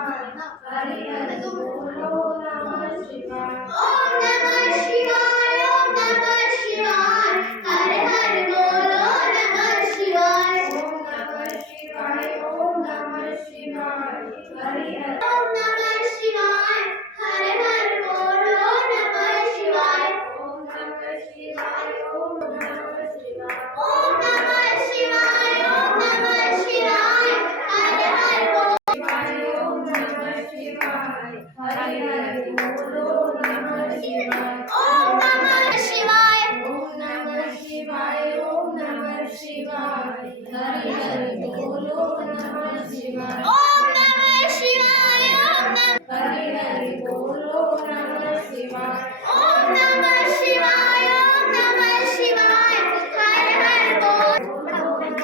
हरि हरि बोलो नमः शिवाय। ओम नमः शिवाय, ओम नमः शिवाय, हर हर बोलो नमः शिवाय। ओम नमः शिवाय, ओम नमः शिवाय, हरि हरि। ओम नमः शिवाय, हर हर बोलो नमः शिवाय। ओम नमः शिवाय, ओम नमः शिवाय। ओम नमः शिवाय, ओम नमः शिवाय, हर हर बोलो। ओम नमः शिवाय, हरि हरि बोलो नमः शिवाय। ओम नमः शिवाय, ओम नमः शिवाय, ओम नमः शिवाय, हरि हरि बोलो नमः शिवाय। ओम नमः शिवाय, ओम नमः। हरि हरि बोलो नमः शिवाय। ओम नमः शिवाय, ओम नमः शिवाय, हर हर बोलो। ओम नमः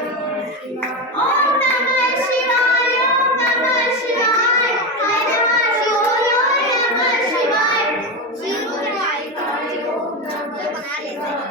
शिवाय, ओम नमः शिवाय, हर हर बोलो नमः शिवाय। ओम नमः शिवाय,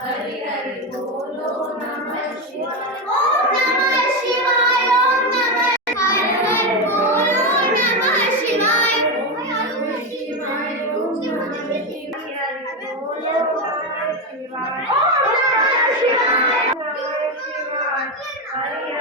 हरि हरि बोलो नमः शिवाय। ओम नमः शिवाय, ओम नमः, हर हर बोलो नमः शिवाय। ओम नमः शिवाय, ओम नमः शिवाय, बोलो नमः शिवाय। ओम नमः शिवाय। नमः शिवाय, हरि